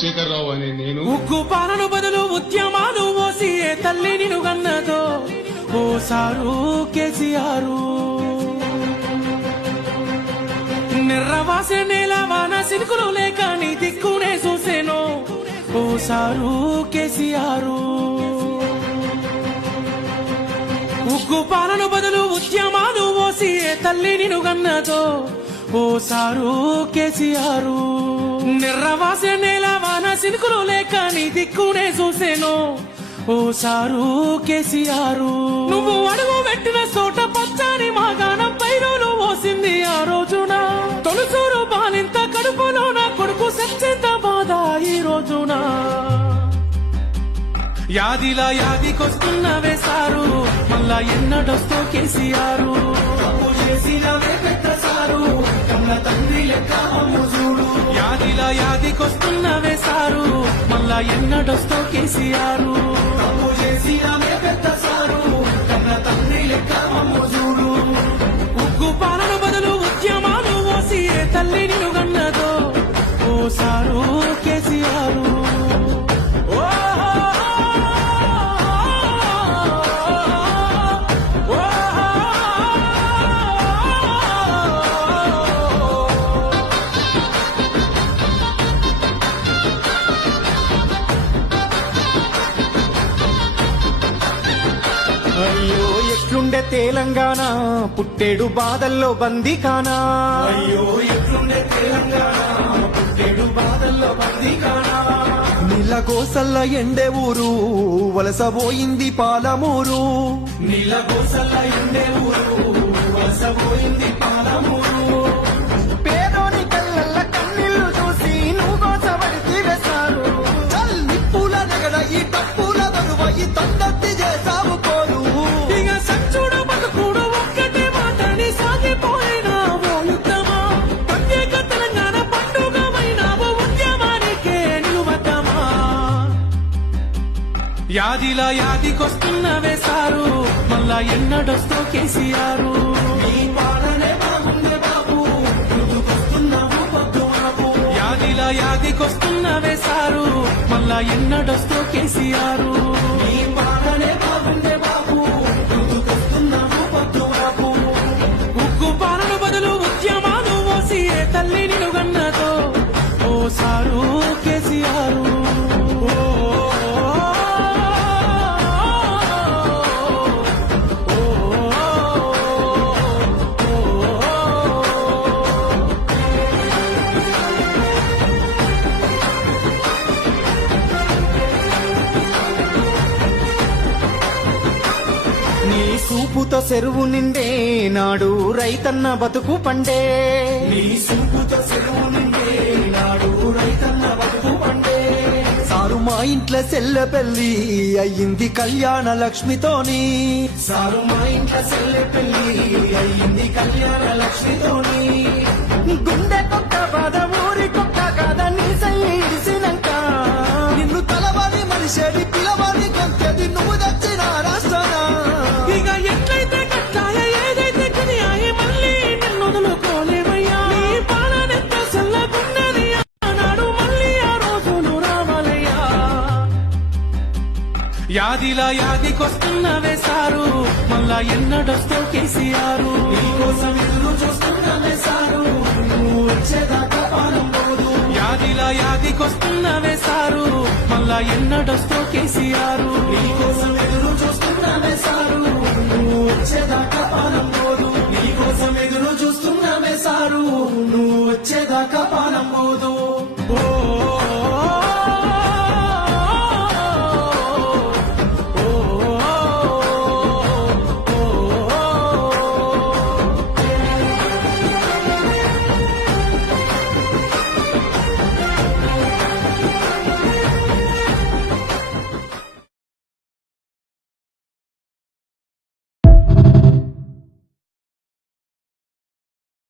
చంద్రశేఖరరావు అనే నేను ఉక్కు పాలన బదులు ఉద్యమాలు ఓసి ఏ తల్లి నిన్ను గన్నదో ఓ సారు కేసీఆర్. నిర్రవాసే నేల వాన సినుకులు లేక నీ దిక్కునే చూసేను ఓ సారు కేసీఆర్. ఉక్కు పాలన బదులు ఉద్యమాలు ఓసి ఏ తల్లి నిన్ను గన్నదో ఓ సారు కేసీఆర్. నిర్రవాసే నేల వాన సినుకులు లేక నీ దిక్కునే చూసేను ఓ సారు కేసీఆర్. నువ్వు అడుగు పెట్టిన చోట పచ్చని మాగాణం పైరులు ఓసింది ఆ రోజున. తొలుసూరు బాలింత కడుపులో నా కొడుకు సచ్చేంత బాధ ఈ రోజున. యాదిలా యాదికొస్తున్నవే సారు మళ్ళా ఎన్నడొస్తో కేసీఆర్. తప్పు చేసినవే పెద్ద సారు కన్న తండ్రి లెక్క అమ్ము చూడు. యాదిలా యాదికొస్తున్నవే సారు మళ్ళా ఎన్నడొస్తో కేసీఆర్. తప్పు చేసినవే పెద్ద సారు కన్న తండ్రి లెక్క అమ్ము చూడు. ఉగ్గు పాలన బదులు ఉద్యమాలు ఓసి ఏ తల్లి నిన్ను గన్నదో ఓ సారు కేసీఆర్. అయ్యో ఎట్లుండే తెలంగాణ పుట్టేడు బాధల్లో బందీ కానా. అయ్యో ఎట్లుండే తెలంగాణ పుట్టేడు బాధల్లో బందీ కానా. నీళ్ళ కోసల్ల ఎండే ఊరు వలసపోయింది పాలమూరు. నీళ్ళ కోసల్ల ఎండే ఊరు వలసపోయింది పాలమూరు. పేదోని కళ్ళల్ల కన్నీళ్లు చూసి నువ్వు కోసబడితే వేశారు. చల్ నిప్పుల నెగడ ఈ తప్పుల దరువ ఈ తండత్తి చేసావు పోరు. ఇక సంచుడు బతుకుడు ఒక్కటే మాటని సాగిపోయినావో యుద్ధమా. ప్రత్యేక తెలంగాణ పండుగమైనావో ఉద్యమానికే నిలువద్దమా. యాదిలా యాదికొస్తున్నవే సారు మళ్ళా ఎన్నడొస్తో కేసీఆర్. నీ పాలనే బాగుండే బాబు ముందుకొస్తున్నావు పొద్దు మాపు. యాదిలా యాదికొస్తున్నవే సారు మళ్ళా ఎన్నడొస్తో కేసీఆర్. నీ పాలనే బాగుండే బాబు ముందుకొస్తున్నావు పొద్దు మాపు. ఉగ్గు పాలన బదులు ఉద్యమాలు ఓసి ఏ తల్లి నిన్ను గన్నదో ఓ సారు కేసీఆర్. నీ సూపుతో చెరువు నిండే నాడు రైతన్న బతుకు పండే. నీ సూపుతో చెరువు నిండే నాడు రైతన్న బతుకు పండే. సారు మా ఇంట్లో సెల్ల పెళ్లి అయ్యింది కళ్యాణ లక్ష్మితోని. సారు మా ఇంట్లో చెల్లె పెళ్లి అయ్యింది కళ్యాణ లక్ష్మితోని. గుండె కొక్క బాధ ఊరి కొక్క కాద నీ సైడిసినాక నిన్ను తలవారి మనిషి పిలవారి కొంచెది నువ్వు తెచ్చిన రాష్ట్రాన. ఇక ఎట్లయితే కట్టాయ ఏదైతే కనియాయ మళ్ళీ నిన్ను వదులుకోలేమయ్యా. నీ పాలనెంత చల్లగున్నది ఆనాడు మళ్ళీ ఆ రోజులు రావాలయ్యా. యాదిలా యాదికొస్తున్నవే సారు మళ్ళా ఎన్నడొస్తో కేసీఆర్. నీకోసం ఎదురు చూస్తున్నానే సారు నువ్వు వచ్చేదాకా పానం పోదు. యాదిలా యాదికొస్తున్నవే సారు మళ్ళా ఎన్నడొస్తో కేసీఆర్. నీకోసం ఎదురు చూస్తున్నానే సారు నువ్వు వచ్చేదాకా పానం పోదు. నీకోసం ఎదురు చూస్తున్నామే సారు నువ్వు వచ్చేదాకా పానం పోదు.